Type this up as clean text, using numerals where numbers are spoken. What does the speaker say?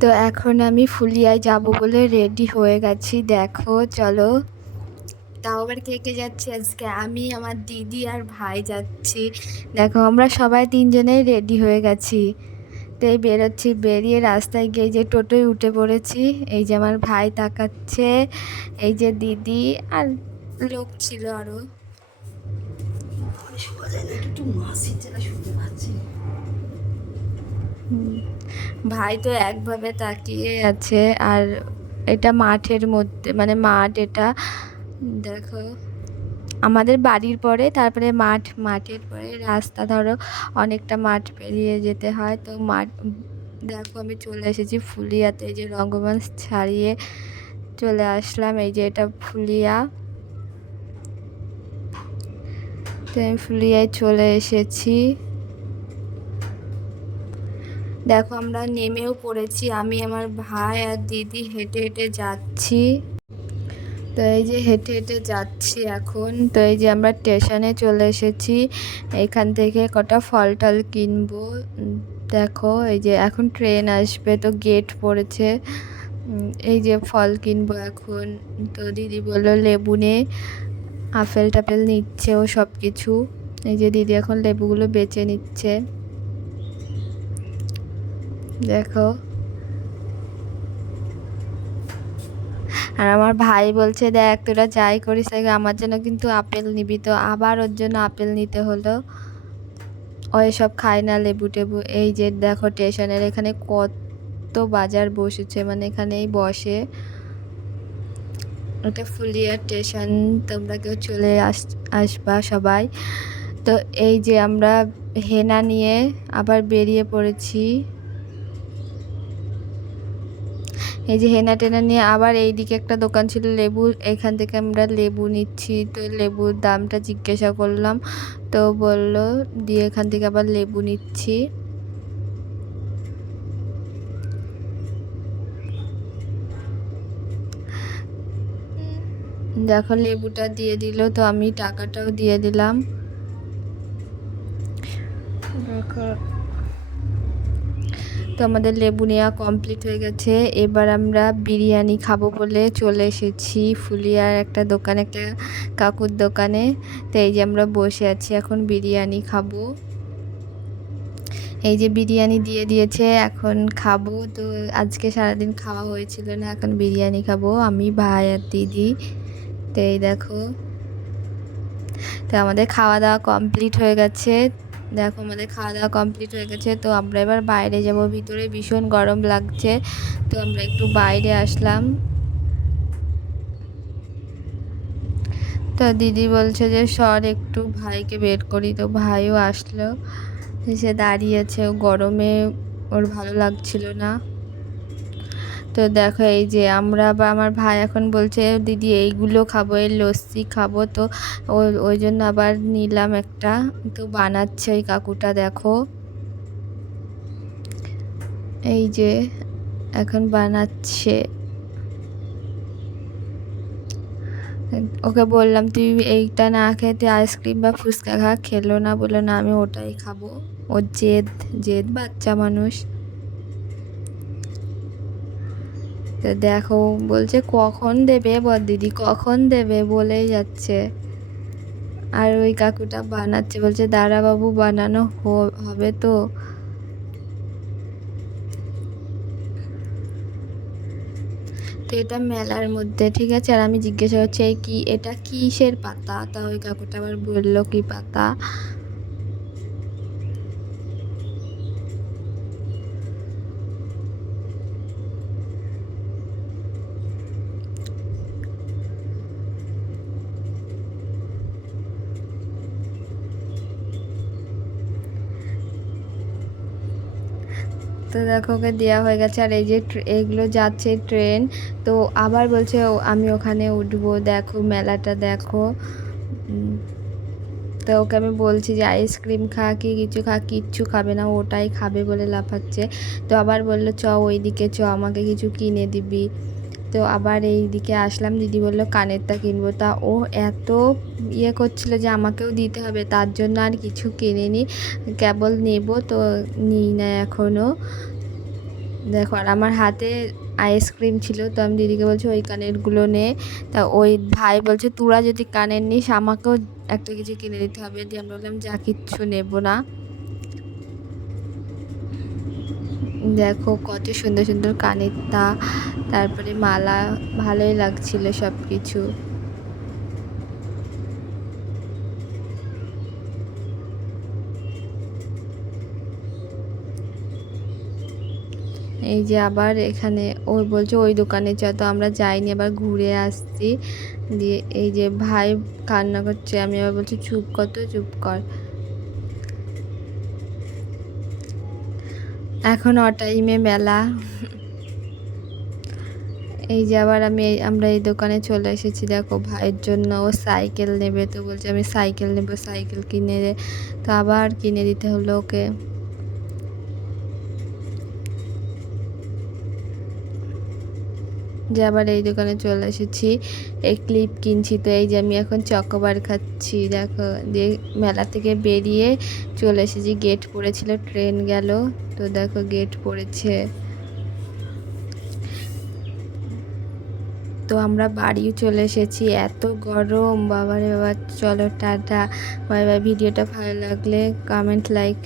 তো এখন আমি ফুলিয়ায় যাব বলে রেডি হয়ে গেছি। দেখো চলো, তাও আবার কে কে যাচ্ছে আজকে? আমি, আমার দিদি আর ভাই যাচ্ছি। দেখো আমরা সবাই তিনজনেই রেডি হয়ে গেছি। তো এই বেরোচ্ছি, বেরিয়ে রাস্তায় গিয়ে যে টোটোয় উঠে পড়েছি। এই যে আমার ভাই তাকাচ্ছে, এই যে দিদি আর লোক ছিল আরো। ভাই তো একভাবে তাকিয়ে আছে। আর এটা মাঠের মধ্যে, মানে মাঠ এটা। দেখো আমাদের বাড়ির পরে তারপরে মাঠের পরে রাস্তা, ধরো অনেকটা মাঠ পেরিয়ে যেতে হয়। তো মাঠ, দেখো আমি চলে এসেছি ফুলিয়াতে। এই যে রঙ্গমঞ্চ ছাড়িয়ে চলে আসলাম। এই যে এটা ফুলিয়া। তো আমি ফুলিয়ায় চলে এসেছি। দেখো আমরা নেমেও পড়েছি, আমি, আমার ভাই আর দিদি হেঁটে হেঁটে যাচ্ছি। তো এই যে হেঁটে হেঁটে যাচ্ছি এখন। তো এই যে আমরা স্টেশনে চলে এসেছি। এখান থেকে কটা ফল টল কিনবো। দেখো এই যে এখন ট্রেন আসবে, তো গেট পড়েছে। এই যে ফল কিনবো এখন। তো দিদি বললো লেবু নে, আপেল টাপেল নিচ্ছে ও সব কিছু। এই যে দিদি এখন লেবুগুলো বেছে নিচ্ছে। দেখো, আর আমার ভাই বলছে দেখ তোরা যাই করিস আমার জন্য কিন্তু আপেল নিবি। তো আবার ওর জন্য আপেল নিতে হলো। ও এসব খায় না লেবু টেবু। এই যে দেখো স্টেশনের এখানে কত বাজার বসেছে, মানে এখানেই বসে। ওটা ফুলিয়া স্টেশন, তোমরা কেউ চলে আসবা সবাই। তো এই যে আমরা হেনা নিয়ে আবার বেরিয়ে পড়েছি। এই যে হেনা টেনা নিয়ে আবার এইদিকে একটা দোকান ছিল লেবুর, এখান থেকে আমরা লেবু নিচ্ছি। তো লেবুর দামটা জিজ্ঞাসা করলাম, তো বলল দিয়ে এখান থেকে আবার লেবু নিচ্ছি। দেখো লেবুটা দিয়ে দিল, তো আমি টাকাটাও দিয়ে দিলাম। দেখো, তো আমাদের লেবু নেওয়া কমপ্লিট হয়ে গেছে। এবার আমরা বিরিয়ানি খাবো বলে চলে এসেছি ফুলিয়ার একটা দোকানে, একটা কাকুর দোকানে। তো এই যে আমরা বসে আছি, এখন বিরিয়ানি খাবো। এই যে বিরিয়ানি দিয়ে দিয়েছে, এখন খাবো। তো আজকে সারাদিন খাওয়া হয়েছিল না, এখন বিরিয়ানি খাবো আমি, ভাই আর দিদি। তো এই দেখো, তো আমাদের খাওয়া দাওয়া কমপ্লিট হয়ে গেছে। দেখো আমাদের খাওয়া দাওয়া কমপ্লিট হয়ে গেছে। তো আমরা এবার বাইরে যাব, ভিতরে ভীষণ গরম লাগছে। তো আমরা একটু বাইরে আসলাম। তো দিদি বলছে যে সর একটু ভাইকে বের করি। তো ভাইও আসলো, এসে দাঁড়িয়েছে। ও গরমে ওর ভালো লাগছিল না। তো দেখো এই যে আমরা, বা আমার ভাই এখন বলছে দিদি এইগুলো খাবো, এই লস্যি খাবো। তো ওই জন্য আবার নিলাম একটা। তো বানাচ্ছে ওই কাকুটা, দেখো এই যে এখন বানাচ্ছে। ওকে বললাম তুই এইটা না খেতে আইসক্রিম বা ফুচকা খা, খেলো না, বললো না আমি ওটাই খাবো। ওর জেদ জেদ, বাচ্চা মানুষ। তো দেখো বলছে কখন দেবে বর দিদি, কখন দেবে বলেই যাচ্ছে। আর ওই কাকুটা বানাচ্ছে, বলছে দাঁড়া বাবু বানানো হবে তো। তো এটা মেলার মধ্যে, ঠিক আছে। আর আমি জিজ্ঞাসা করছি এই কি, এটা কিসের পাতা? তা ওই কাকুটা আবার বললো কি পাতা। তো দেখো ওকে দেওয়া হয়ে গেছে। আর এই যে এগুলো যাচ্ছে ট্রেন। তো আবার বলছে আমি ওখানে উঠবো। দেখো মেলাটা দেখো। তো ওকে আমি বলছি যে আইসক্রিম খা কি কিছু খা, কিচ্ছু খাবে না, ওটাই খাবে বলে লাফাচ্ছে। তো আবার বললো চ ওইদিকে চ, আমাকে কিছু কিনে দিবি। তো আবার এই দিকে আসলাম, দিদি বললো কানেরটা কিনবো। তা ও এত ইয়ে করছিল যে আমাকেও দিতে হবে, তার জন্য আর কিছু কিনিনি, কেবল নেব। তো নিই না এখনও। দেখো আর আমার হাতে আইসক্রিম ছিল, তো আমি দিদিকে বলছি ওই কানেরগুলো নে। তা ওই ভাই বলছে তোরা যদি কানের নিস আমাকেও একটা কিছু কিনে দিতে হবে। দিয়ে আমরা বললাম যা, কিচ্ছু নেব না। দেখো কত সুন্দর সুন্দর কানের তা, তারপরে মালা, ভালোই লাগছিল সব কিছু। এই যে আবার এখানে ওই বলছে ওই দোকানে চ, তো আমরা যাইনি, আবার ঘুরে আসছি। দিয়ে এই যে ভাই কান্না করছে, আমি আবার বলছি চুপ কর, তো চুপ কর। এখন অটাইমে মেলা। এই যে আবার আমরা এই দোকানে চলে এসেছি। দেখো ভাইয়ের জন্য ও সাইকেল নেবে, তো বলছে আমি সাইকেল নেব, সাইকেল কিনে দে। তো আবার কিনে দিতে হলো ওকে। যে আবার এই দোকানে চলে এসেছি, এই ক্লিপ কিনছি। তো এই যে আমি এখন চকোবার খাচ্ছি। দেখো দিয়ে মেলা থেকে বেরিয়ে চলে এসেছি, গেট পড়েছিল, ট্রেন গেল। তো দেখো গেট পড়েছে। তো আমরা বাড়িও চলে এসেছি, এত গরম বাবারে বাবা। চলো টাটা, বাই বাই। ভিডিওটা ভালো লাগলে কমেন্ট, লাইক।